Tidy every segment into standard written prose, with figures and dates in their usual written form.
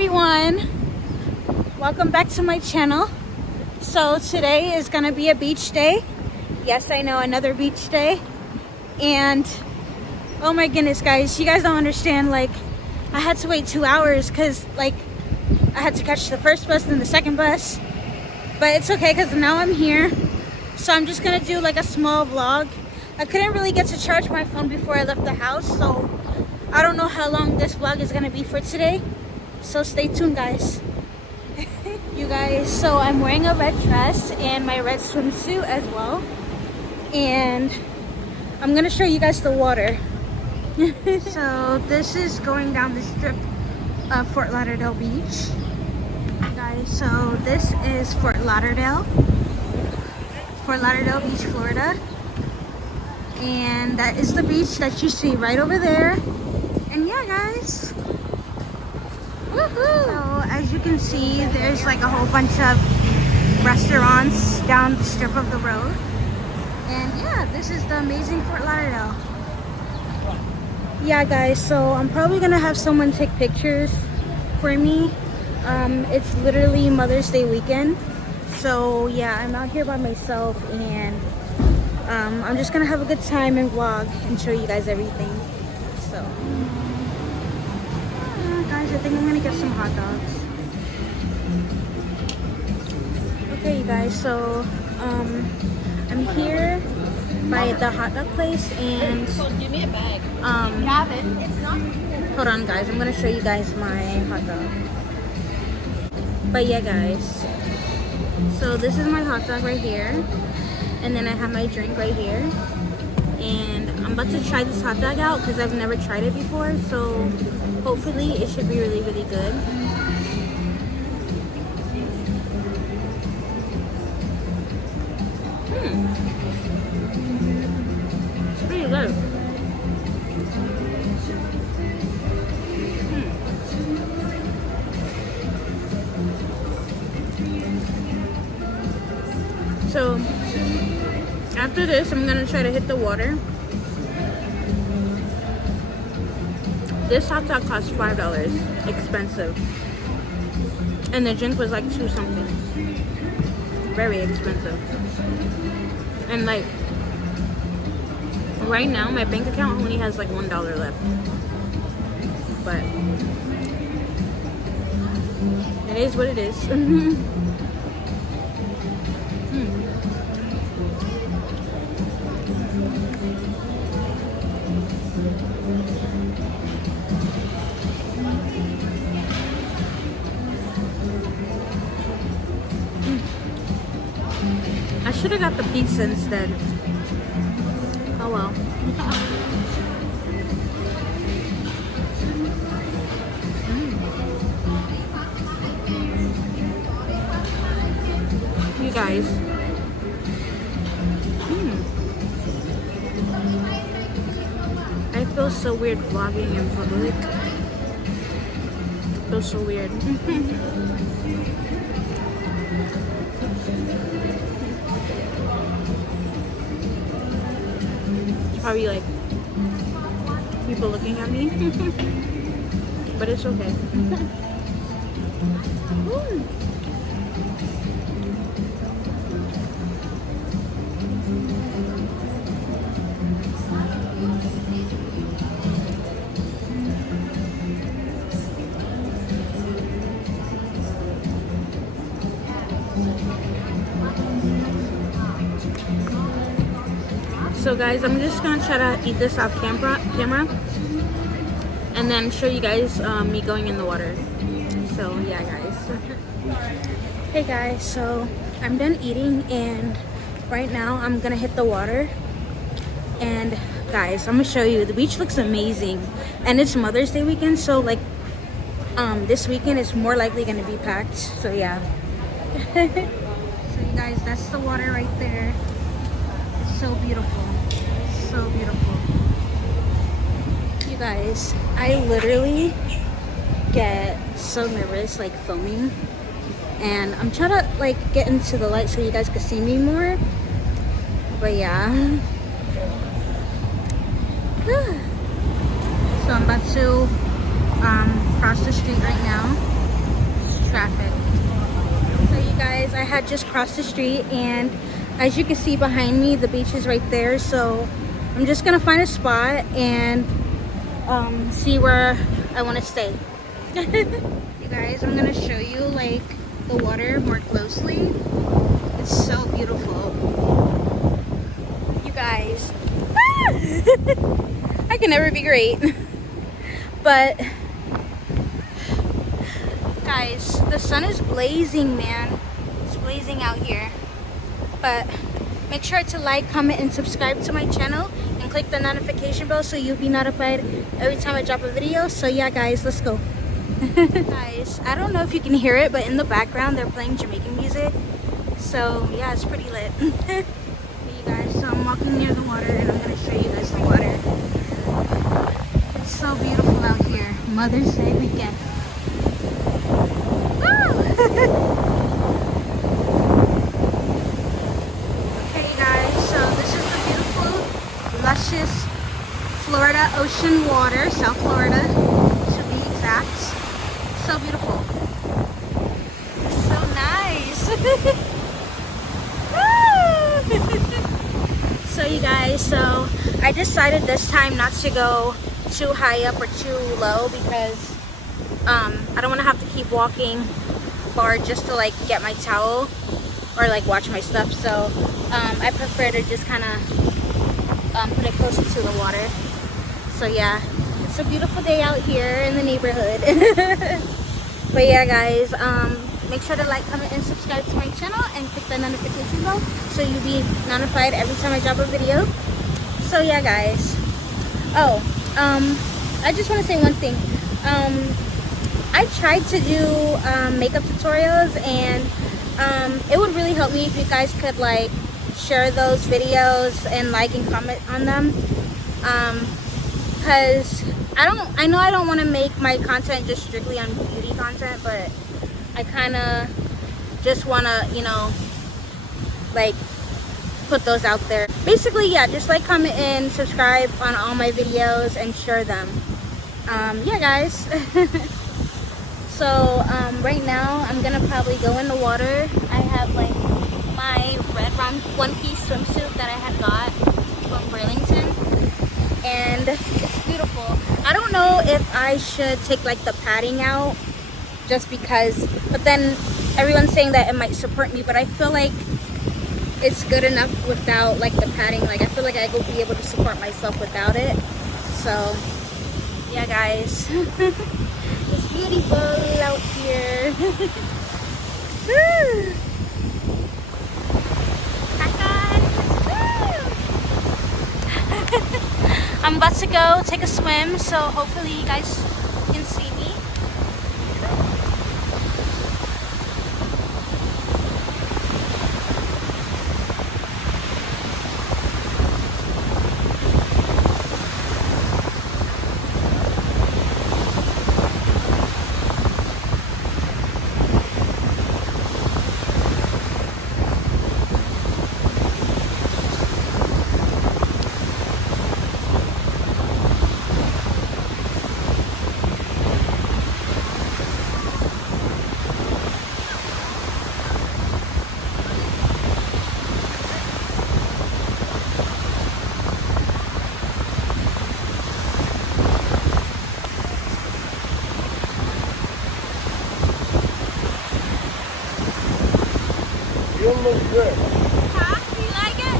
everyone, welcome back to my channel. So today is gonna be a beach day. Yes, I know, another beach day. And oh my goodness guys, you guys don't understand, like I had to wait 2 hours because like I had to catch the first bus and the second bus, but it's okay because now I'm here. So I'm just gonna do like a small vlog. I couldn't really get to charge my phone before I left the house, so I don't know how long this vlog is gonna be for today. So stay tuned guys. You guys, so I'm wearing a red dress and my red swimsuit as well. And I'm gonna show you guys the water. So this is going down the strip of Fort Lauderdale Beach. Guys, so this is Fort Lauderdale Beach, Florida. And that is the beach that you see right over there. And yeah guys, woohoo! So as you can see, there's like a whole bunch of restaurants down the strip of the road. And yeah, this is the amazing Fort Lauderdale. Yeah guys, so I'm probably gonna have someone take pictures for me. It's literally Mother's Day weekend. So yeah, I'm out here by myself and I'm just gonna have a good time and vlog and show you guys everything. So guys, I think I'm gonna get some hot dogs. Okay you guys, so I'm here by the hot dog place and Give me a bag. It's not. hold on guys, I'm gonna show you guys my hot dog. But yeah guys, so this is my hot dog right here, and then I have my drink right here, and I'm about to try this hot dog out because I've never tried it before, so hopefully it should be really good. Pretty good. So after this, I'm gonna try to hit the water. This hot dog cost $5, expensive. And the drink was like $2 something. Very expensive. And like right now my bank account only has like $1 left. But it is what it is. I should have got the pizza instead. Oh well. You guys. I feel so weird vlogging in public. I feel so weird. Probably like people looking at me. But it's okay. So guys, I'm just gonna try to eat this off camera and then show you guys me going in the water. So yeah guys. Hey guys, so I'm done eating and right now I'm gonna hit the water. And guys, I'm gonna show you, the beach looks amazing and it's Mother's Day weekend, so like this weekend is more likely gonna be packed. So yeah. So you guys, that's the water right there. It's so beautiful. So beautiful. You guys, I literally get so nervous like filming, and I'm trying to like get into the light so you guys can see me more, but yeah. So I'm about to cross the street right now. traffic. So you guys, I had just crossed the street, and as you can see behind me, the beach is right there. So I'm just gonna find a spot and see where I want to stay. You guys, I'm gonna show you like the water more closely. It's so beautiful. You guys, I can never be great. But guys, the sun is blazing, man. It's blazing out here. But make sure to like, comment, and subscribe to my channel, and click the notification bell so you'll be notified every time I drop a video. So yeah guys, let's go. Guys, I don't know if you can hear it, but in the background they're playing Jamaican music. So yeah, it's pretty lit. Hey you guys, so I'm walking near the water, and I'm gonna show you guys the water. It's so beautiful out here. Mother's Day weekend. Woo! Hey guys, so this is the beautiful, luscious Florida ocean water, South Florida to be exact. So beautiful. It's so nice. So you guys, so I decided this time not to go too high up or too low because I don't want to have to keep walking far just to like get my towel or like watch my stuff. So I prefer to just kind of put it closer to the water. So yeah, it's a beautiful day out here in the neighborhood. But yeah guys, make sure to like, comment, and subscribe to my channel, and click the notification bell so you'll be notified every time I drop a video. So yeah guys, oh I just want to say one thing. I tried to do makeup tutorials, and it would really help me if you guys could like share those videos and like and comment on them, because I know I don't want to make my content just strictly on beauty content, but I kind of just want to, you know, like put those out there. Basically, yeah, just like, comment, and subscribe on all my videos and share them. Yeah guys. So right now I'm gonna probably go in the water. I have like my red one-piece swimsuit that I had got from Burlington, and it's beautiful. I don't know if I should take like the padding out, just because, but then everyone's saying that it might support me, but I feel like it's good enough without like the padding. Like I feel like I will be able to support myself without it. So yeah guys. It's beautiful out here. I'm about to go take a swim, so hopefully you guys can see me. You look good. Huh? Do you like it?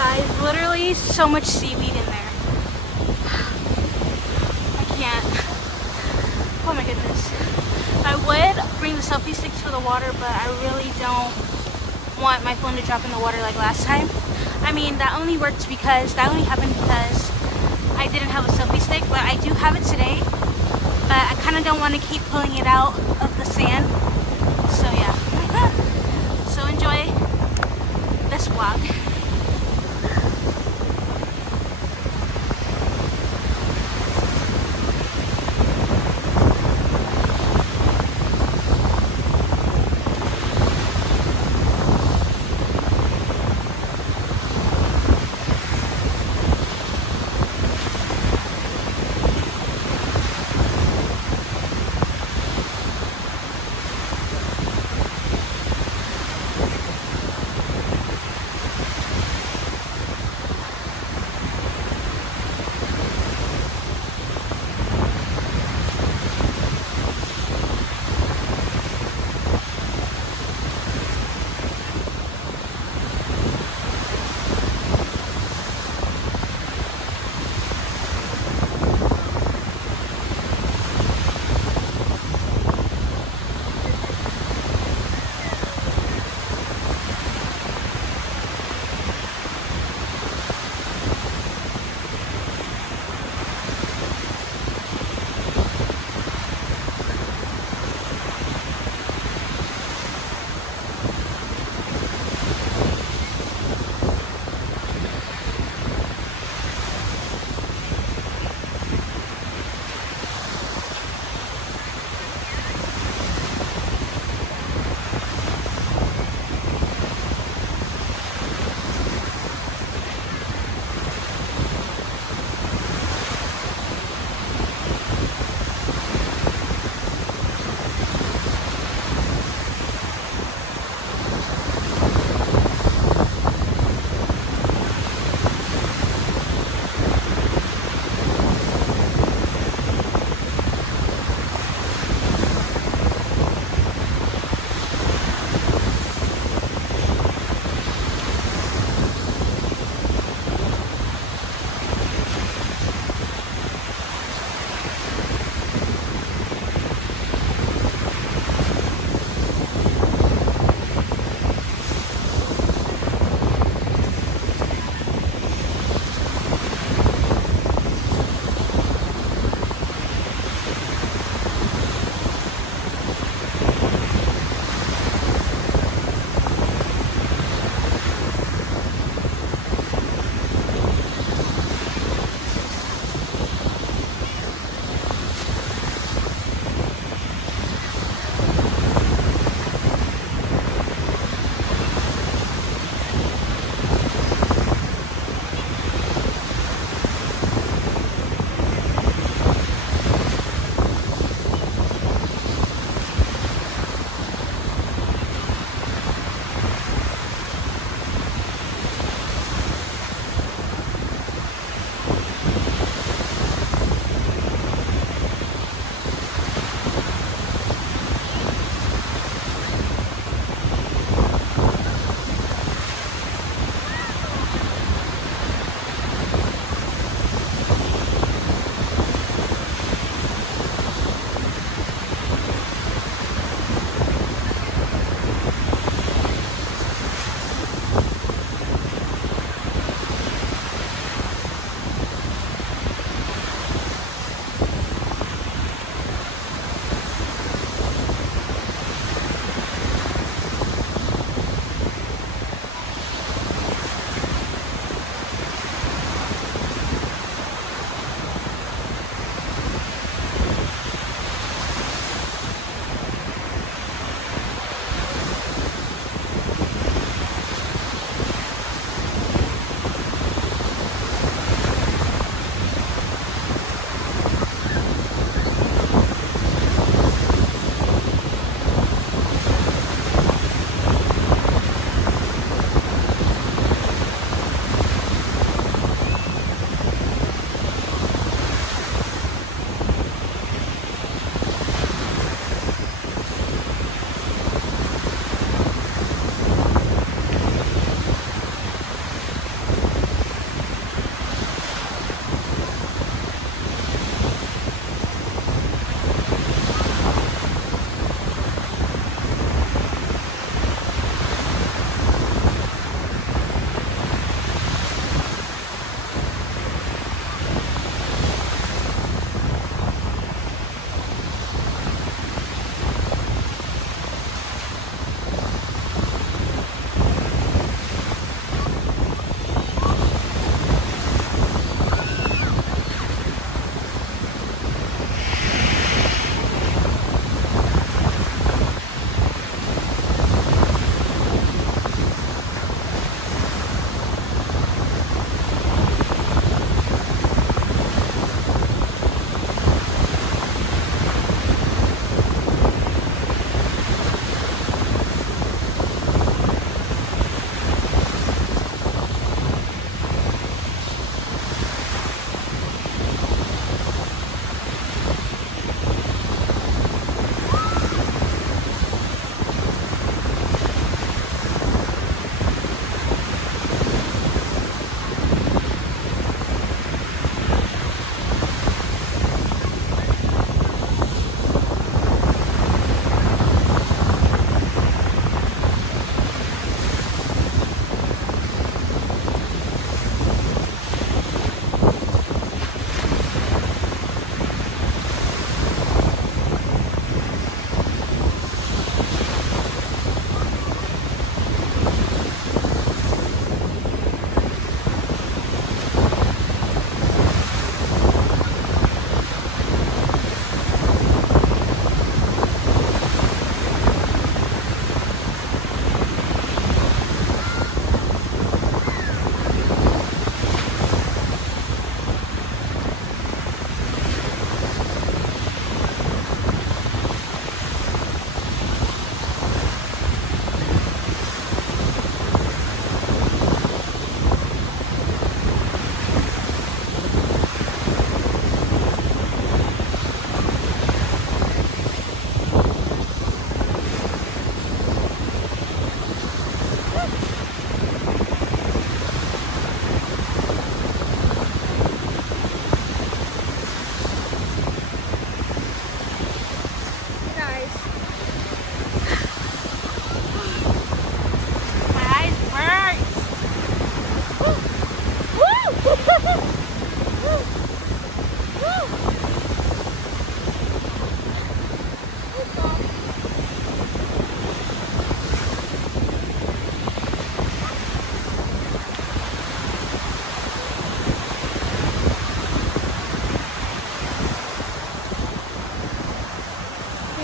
Guys, literally so much seaweed in there. I can't. Oh my goodness. I would bring the selfie stick to the water, but I really don't want my phone to drop in the water like last time. I mean, that only happened because I didn't have a selfie stick, but I do have it today. But I kind of don't want to keep pulling it out of the sand. So yeah. So enjoy this vlog.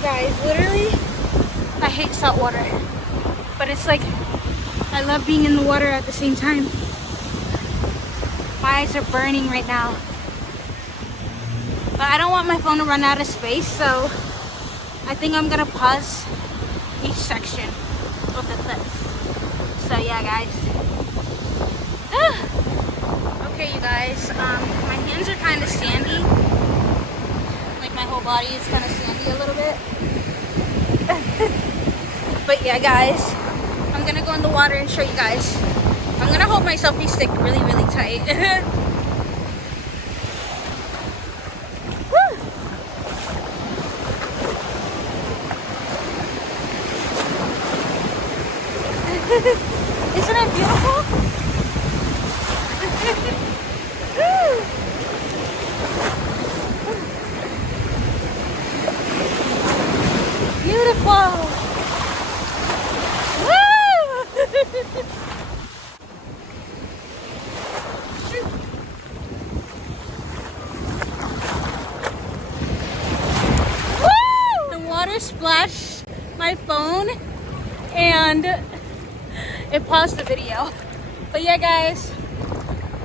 guys, literally, I hate salt water. But it's like, I love being in the water at the same time. My eyes are burning right now. But I don't want my phone to run out of space, so I think I'm gonna pause each section of the clips. So yeah, guys. Okay, you guys, my hands are kind of sandy. Like my whole body is kind of sandy a little bit. But yeah, guys, I'm gonna go in the water and show you guys. I'm gonna hold my selfie stick really, really tight. Isn't it beautiful? Beautiful. The water splashed my phone and it paused the video. But yeah, guys.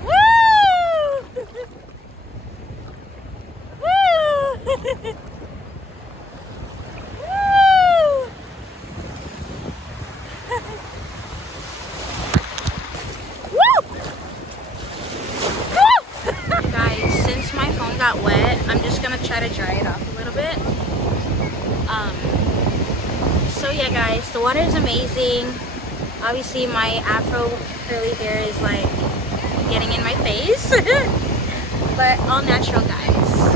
Woo! Woo! Guys, since my phone got wet, I'm just gonna try to dry it off a little bit. So yeah, guys, the water is amazing. Obviously, my afro curly hair is like getting in my face, but all natural, guys.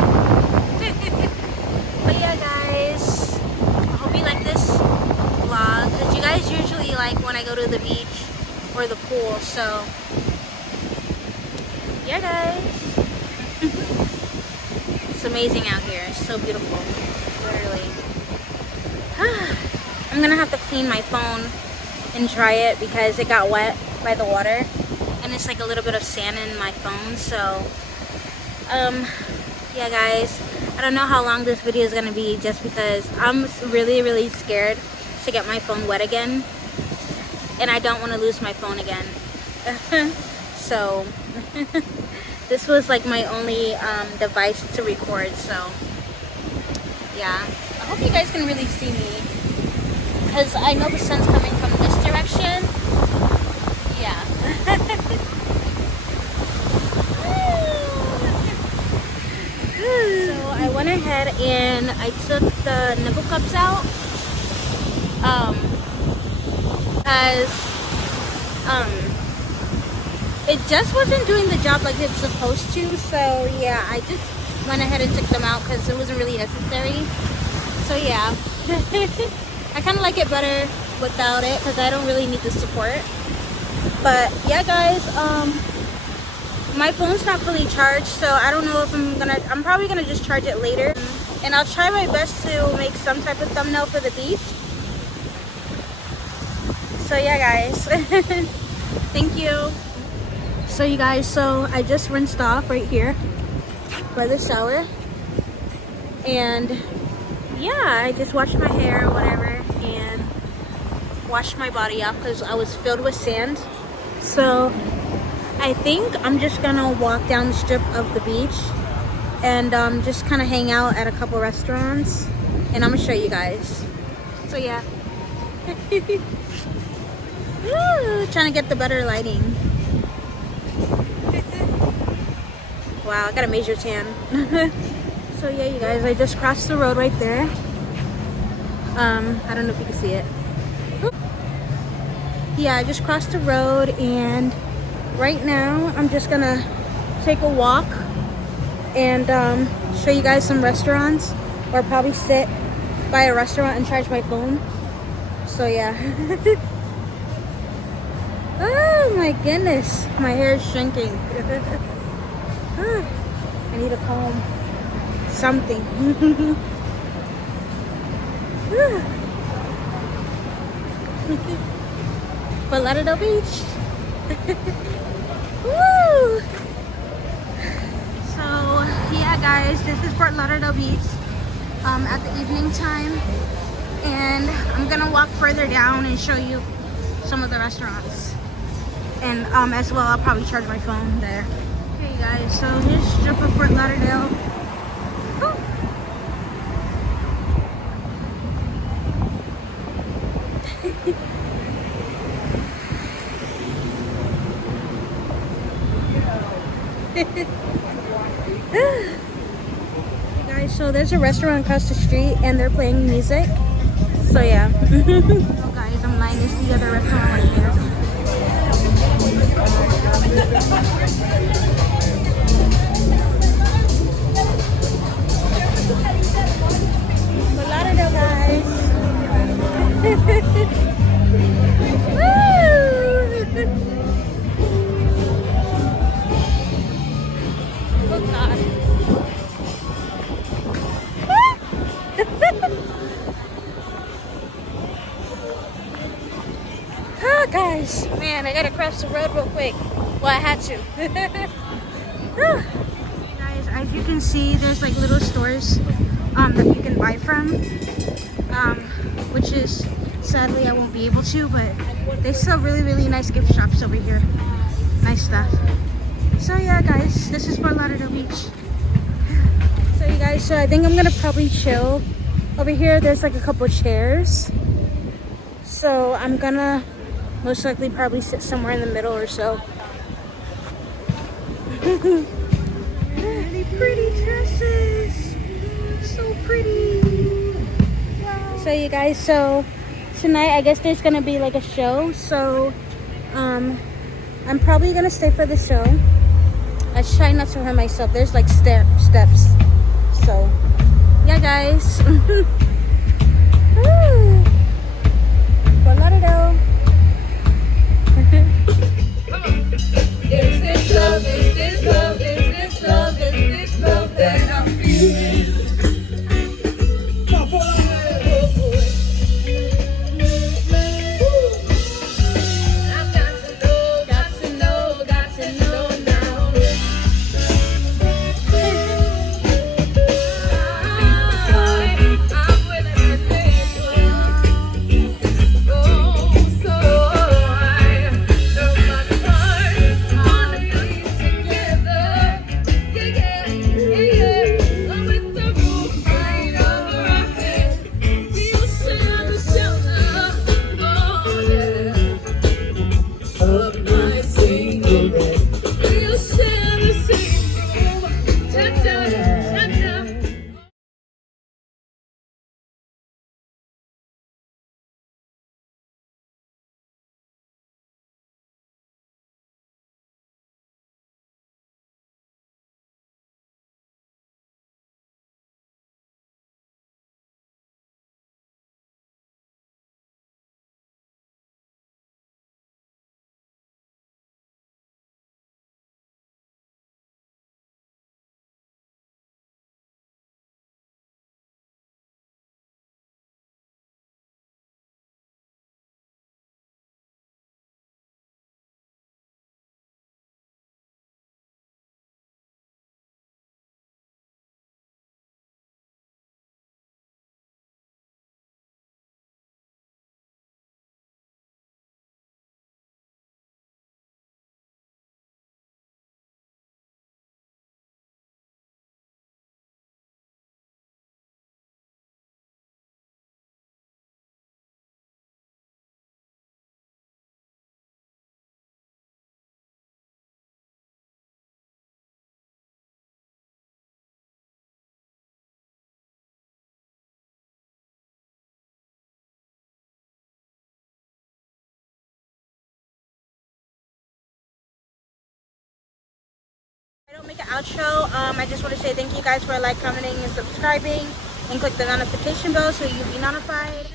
But yeah, guys, I hope you like this vlog, because you guys usually like when I go to the beach or the pool. So yeah, guys. It's amazing out here. It's so beautiful, literally. I'm gonna have to clean my phone and dry it because it got wet by the water, and it's like a little bit of sand in my phone. So yeah, guys, I don't know how long this video is gonna be, just because I'm really, really scared to get my phone wet again, and I don't want to lose my phone again. So this was like my only device to record. So yeah, I hope you guys can really see me, because I know the sun's coming from this direction. Yeah. So I went ahead and I took the nipple cups out, because it just wasn't doing the job like it's supposed to. So yeah, I just went ahead and took them out because it wasn't really necessary. So yeah. I kind of like it better without it, because I don't really need the support. But yeah, guys, my phone's not fully charged, so I don't know if I'm probably gonna just charge it later, and I'll try my best to make some type of thumbnail for the beach. So yeah, guys. Thank you. So you guys, so I just rinsed off right here by the shower, and yeah, I just washed my hair or whatever and washed my body off because I was filled with sand. So I think I'm just gonna walk down the strip of the beach and just kind of hang out at a couple restaurants, and I'm gonna show you guys. So yeah. Woo, trying to get the better lighting. Wow, I got a major tan. So yeah, you guys, I just crossed the road right there. I don't know if you can see it. Yeah, I just crossed the road, and right now I'm just gonna take a walk and show you guys some restaurants, or probably sit by a restaurant and charge my phone. So yeah. Oh my goodness, my hair is shrinking. I need a comb. Something. Fort Lauderdale Beach. Woo! So yeah, guys, this is Fort Lauderdale Beach. at the evening time. And I'm gonna walk further down and show you some of the restaurants. And as well, I'll probably charge my phone there. Okay guys, so here's Strip of Fort Lauderdale. Oh. Guys, so there's a restaurant across the street and they're playing music. So yeah. Oh guys, I'm lying. There's the other restaurant right here. Fort Lauderdale, guys. Woo! Oh God. Ah, guys, man, I gotta cross the road real quick. Well, I had to. Guys, as you can see, there's like little stores that you can buy from, which is sadly I won't be able to, but they sell really nice gift shops over here. Nice stuff. So yeah, guys, this is Fort Lauderdale Beach. So you guys, so I think I'm gonna probably chill over here. There's like a couple chairs, so I'm gonna most likely probably sit somewhere in the middle or so. Really pretty dresses, so pretty. Wow. So you guys, so tonight I guess there's gonna be like a show, so I'm probably gonna stay for the show. I try not to hurt myself. There's like steps. So yeah, guys. Fort Lauderdale. Is this love? Is this love? Is this love? Is this love that I'm feeling? I don't make an outro. I just want to say thank you guys for like, commenting, and subscribing, and click the notification bell so you'll be notified.